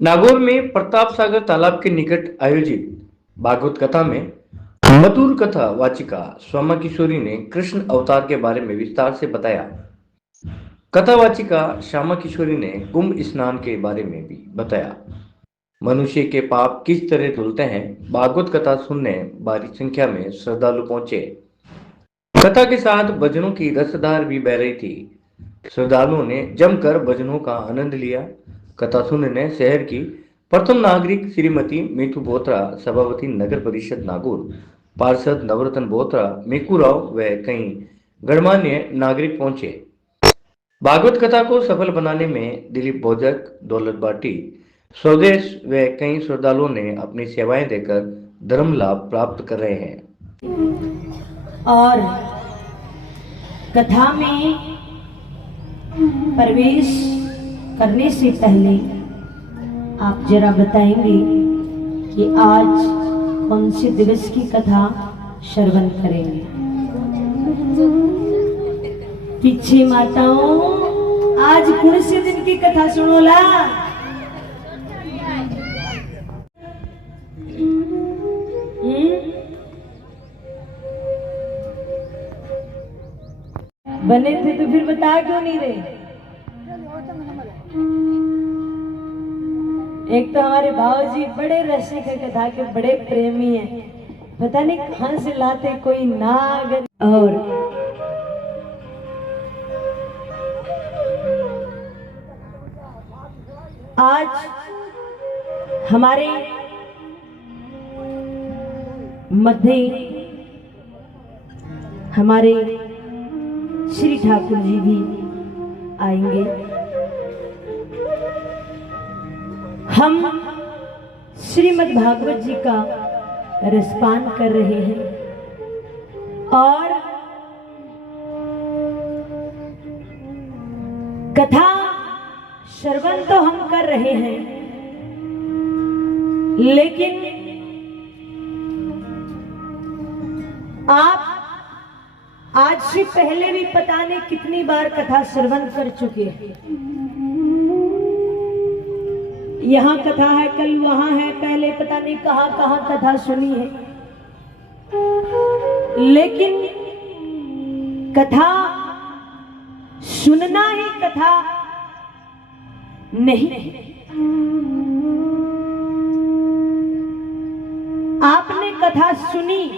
नागौर में प्रताप सागर तालाब के निकट आयोजित भागवत कथा में मधुर कथा वाचिका श्यामा किशोरी ने कृष्ण अवतार के बारे में विस्तार से बताया। कथा वाचिका श्यामा किशोरी ने कुंभ स्नान के बारे में भी बताया। मनुष्य के पाप किस तरह धुलते हैं। भागवत कथा सुनने भारी संख्या में श्रद्धालु पहुंचे। कथा के साथ भजनों की रसधार भी बह रही थी। श्रद्धालुओं ने जमकर भजनों का आनंद लिया। कथा सुनने शहर की प्रथम नागरिक श्रीमती मीतू बोत्रा, सभापति नगर परिषद नागौर, पार्षद नवरत्न बोत्रा, मेकू राव व कई गणमान्य नागरिक पहुंचे। भागवत कथा को सफल बनाने में दिलीप भोजक, दौलत बाटी, स्वदेश व कई श्रद्धालुओं ने अपनी सेवाएं देकर धर्म लाभ प्राप्त कर रहे हैं। और कथा में प्रवेश करने से पहले आप जरा बताएंगे कि आज कौन से दिवस की कथा श्रवण करेंगे। पीछे माताओं, आज कौन से दिन की कथा सुनोला? बने थे तो फिर बता क्यों नहीं रहे? एक तो हमारे बाबूजी बड़े रसिक है, कथा के बड़े प्रेमी हैं, पता नहीं कहां से लाते कोई नाग। और आज हमारे मध्य हमारे श्री ठाकुर जी भी आएंगे। हम श्रीमद् भागवत जी का रसपान कर रहे हैं और कथा श्रवण तो हम कर रहे हैं, लेकिन आप आज से पहले भी पता नहीं कितनी बार कथा श्रवण कर चुके हैं। यहाँ कथा है, कल वहां है, पहले पता नहीं कहां कहां कथा सुनी है, लेकिन कथा सुनना ही कथा नहीं। आपने कथा सुनी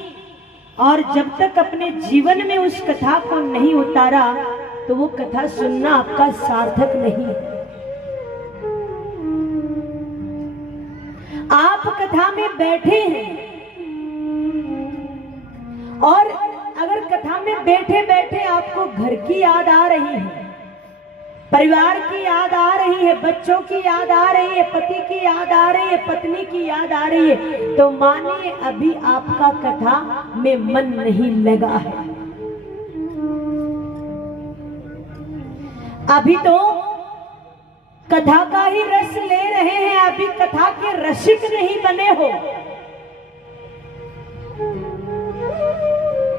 और जब तक अपने जीवन में उस कथा को नहीं उतारा तो वो कथा सुनना आपका सार्थक नहीं है। आप कथा में बैठे हैं और अगर कथा में बैठे बैठे आपको घर की याद आ रही है, परिवार की याद आ रही है, बच्चों की याद आ रही है, पति की याद आ रही है, पत्नी की याद आ रही है, तो मानिए अभी आपका कथा में मन नहीं लगा है। अभी तो कथा का ही रस ले रहे हैं, अभी कथा के रसिक नहीं बने हो।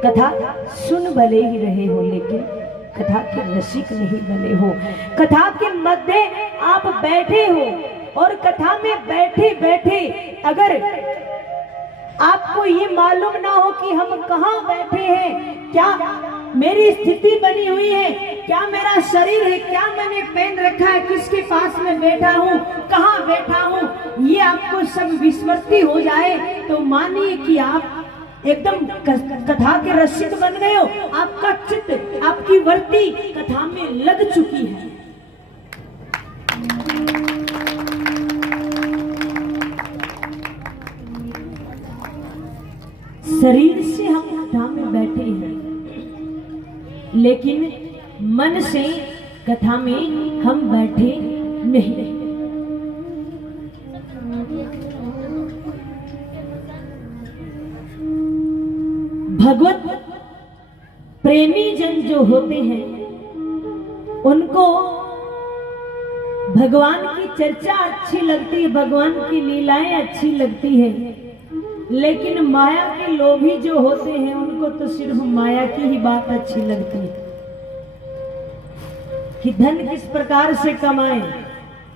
कथा सुन भले ही रहे हो, लेकिन कथा के रसिक नहीं बने हो। कथा के मध्य आप बैठे हो और कथा में बैठे बैठे अगर आपको ये मालूम ना हो कि हम कहाँ बैठे हैं, क्या मेरी स्थिति बनी हुई है, क्या मेरा शरीर है, क्या मैंने पहन रखा है, किसके पास में बैठा हूँ, कहाँ बैठा हूँ, ये आपको सब विस्मृति हो जाए तो मानिए कि आप एकदम कथा के रसिक बन गए हो। आपका चित्त, आपकी वृत्ति कथा में लग चुकी है। शरीर से हम कथा में बैठे हैं, लेकिन मन से कथा में हम बैठे नहीं। भगवत प्रेमी जन जो होते हैं उनको भगवान की चर्चा अच्छी लगती है, भगवान की लीलाएं अच्छी लगती है, लेकिन माया के लोभी जो होते हैं उनको तो सिर्फ माया की ही बात अच्छी लगती है कि धन किस प्रकार से कमाएं,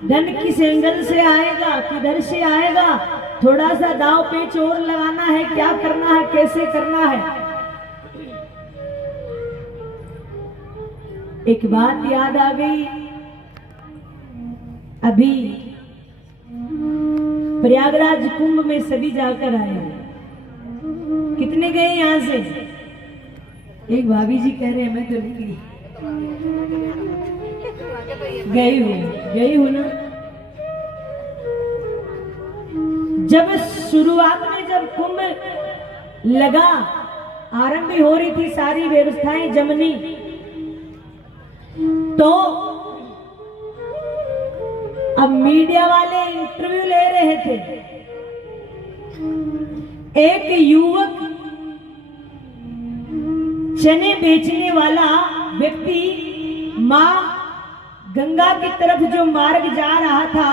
धन किस एंगल से आएगा, किधर से आएगा, थोड़ा सा दाव पेच और लगाना है, क्या करना है, कैसे करना है। एक बात याद आ गई, अभी प्रयागराज कुंभ में सभी जाकर आए हैं। कितने गए यहां से? एक भाभी जी कह रहे हैं मैं तो नहीं गई। गई हूं ना। जब शुरुआत में जब कुंभ लगा, आरंभ हो रही थी, सारी व्यवस्थाएं जमनी, तो अब मीडिया वाले इंटरव्यू ले रहे थे। एक युवक, चने बेचने वाला व्यक्ति, मां गंगा की तरफ जो मार्ग जा रहा था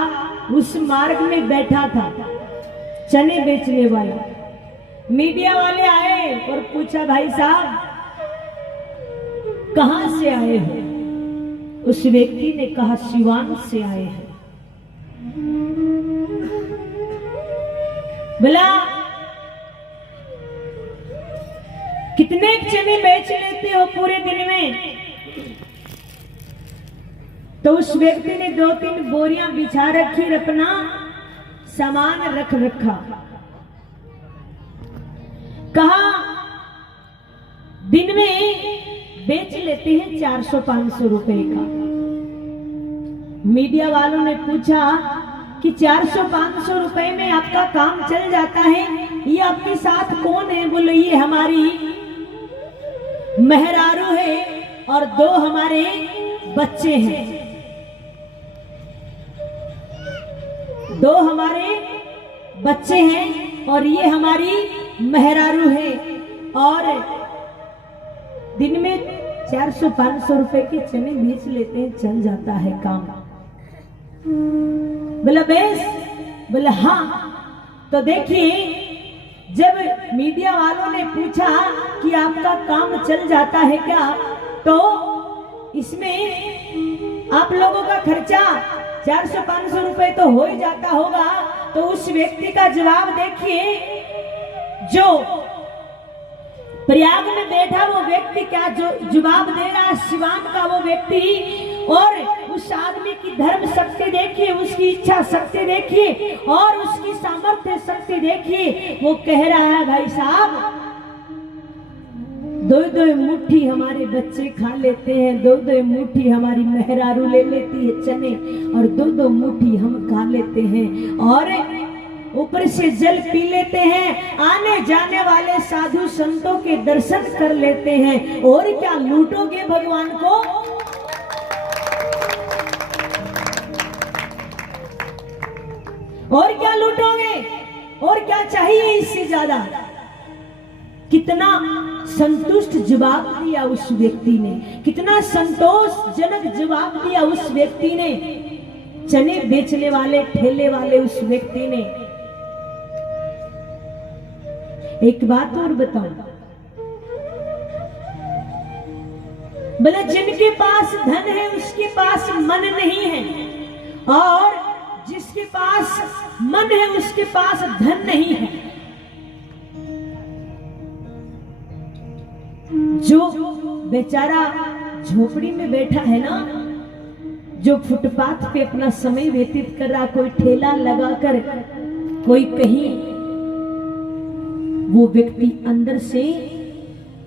उस मार्ग में बैठा था, चने बेचने वाला। मीडिया वाले आए और पूछा, भाई साहब कहां से आए हो? उस व्यक्ति ने कहा, सिवान से आए हैं। बोला कितने चने बेच लेते हो पूरे दिन में? तो उस व्यक्ति ने 2-3 बोरियां बिछा रखी, अपना सामान रख रखा। कहा दिन में बेच लेते हैं 400-500 रुपए का। मीडिया वालों ने पूछा कि 400-500 रुपए में आपका काम चल जाता है, ये आपके साथ कौन है? बोले ये हमारी मेहरारू है और 2 हमारे बच्चे हैं। 2 हमारे बच्चे हैं और ये हमारी मेहरारू है, और दिन में 400-500 रुपए के चने बेच लेते हैं, चल जाता है काम। बोला बेस? बोला हाँ। तो देखिए, जब मीडिया वालों ने पूछा कि आपका काम चल जाता है क्या, तो इसमें आप लोगों का खर्चा 400-500 रुपए तो हो ही जाता होगा। तो उस व्यक्ति का जवाब देखिए, जो प्रयाग में बैठा वो व्यक्ति क्या जो जवाब दे रहा है, सिवान का वो व्यक्ति, और उस आदमी की धर्म शक्ति देखिए, उसकी इच्छा शक्ति देखिए और उसकी सामर्थ्य शक्ति देखिए। वो कह रहा है, भाई साहब 2-2 मुट्ठी हमारे बच्चे खा लेते हैं, 2-2 मुट्ठी हमारी मेहरारू ले लेती है चने, और 2-2 मुट्ठी हम खा लेते हैं, और ऊपर से जल पी लेते हैं, आने जाने वाले साधु संतों के दर्शन कर लेते हैं। और क्या लूटोगे भगवान को? और क्या लूटोगे? और क्या चाहिए इससे ज्यादा? कितना संतुष्ट जवाब दिया उस व्यक्ति ने, कितना संतोषजनक जवाब दिया उस व्यक्ति ने, चने बेचने वाले ठेले वाले उस व्यक्ति ने। एक बात और बताओ, बोले जिनके पास धन है उसके पास मन नहीं है, और जिसके पास मन है उसके पास धन नहीं है। जो बेचारा झोपड़ी में बैठा है ना, जो फुटपाथ पे अपना समय व्यतीत कर रहा, कोई ठेला लगाकर, कोई कहीं, वो व्यक्ति अंदर से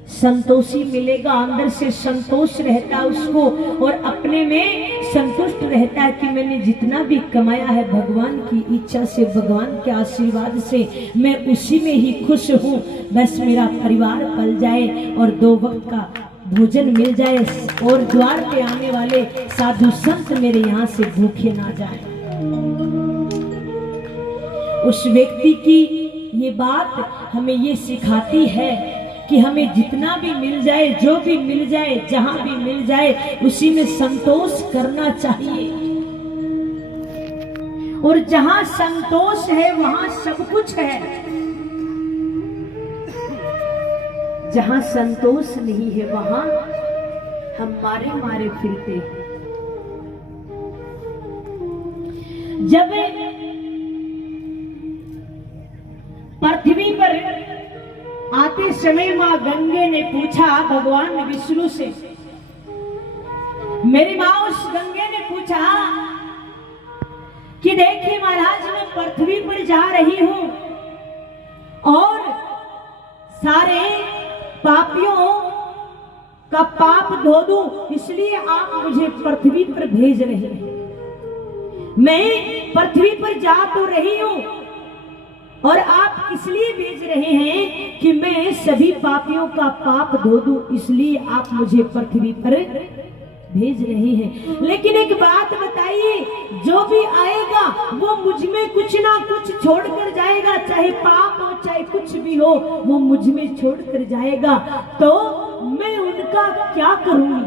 संतोषी मिलेगा, अंदर से संतोष रहता है उसको, और अपने में संतुष्ट रहता है कि मैंने जितना भी कमाया है भगवान की इच्छा से, भगवान के आशीर्वाद से मैं उसी में ही खुश हूँ। बस मेरा परिवार पल जाए और 2 वक्त का भोजन मिल जाए, और द्वार पे आने वाले साधु संत मेरे यहाँ से भूखे ना जाए। उस व्यक्ति की ये बात हमें ये सिखाती है कि हमें जितना भी मिल जाए, जो भी मिल जाए, जहां भी मिल जाए, उसी में संतोष करना चाहिए। और जहां संतोष है वहां सब कुछ है, जहां संतोष नहीं है वहां हम मारे मारे फिरते। जब पृथ्वी पर आते समय मां गंगे ने पूछा भगवान विष्णु से, मेरी मां उस गंगे ने पूछा कि देखिए महाराज, मैं पृथ्वी पर जा रही हूं और सारे पापियों का पाप धो दूं, इसलिए आप मुझे पृथ्वी पर भेज रहे हैं। मैं पृथ्वी पर जा तो रही हूं और आप इसलिए भेज रहे हैं कि मैं सभी पापियों का पाप धो दूं, इसलिए आप मुझे पृथ्वी पर भेज रहे हैं। लेकिन एक बात बताइए, जो भी आएगा वो मुझ में कुछ ना कुछ छोड़ कर जाएगा, चाहे पाप हो चाहे कुछ भी हो, वो मुझ में छोड़ कर जाएगा, तो मैं उनका क्या करूंगी?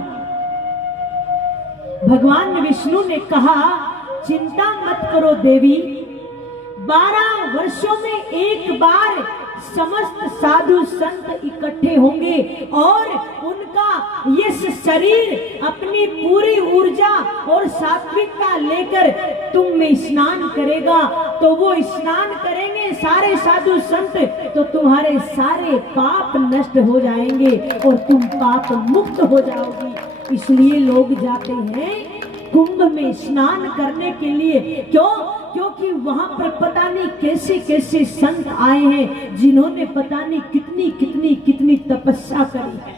भगवान विष्णु ने कहा, चिंता मत करो देवी, 12 वर्षों में एक बार समस्त साधु संत इकट्ठे होंगे और उनका ये शरीर अपनी पूरी ऊर्जा और सात्विकता लेकर तुम में स्नान करेगा। तो वो स्नान करेंगे सारे साधु संत, तो तुम्हारे सारे पाप नष्ट हो जाएंगे और तुम पाप मुक्त हो जाओगी। इसलिए लोग जाते हैं कुंभ में स्नान करने के लिए। क्यों? क्योंकि वहां पर पता नहीं कैसे कैसे संत आए हैं जिन्होंने पता नहीं कितनी कितनी कितनी तपस्या करी है।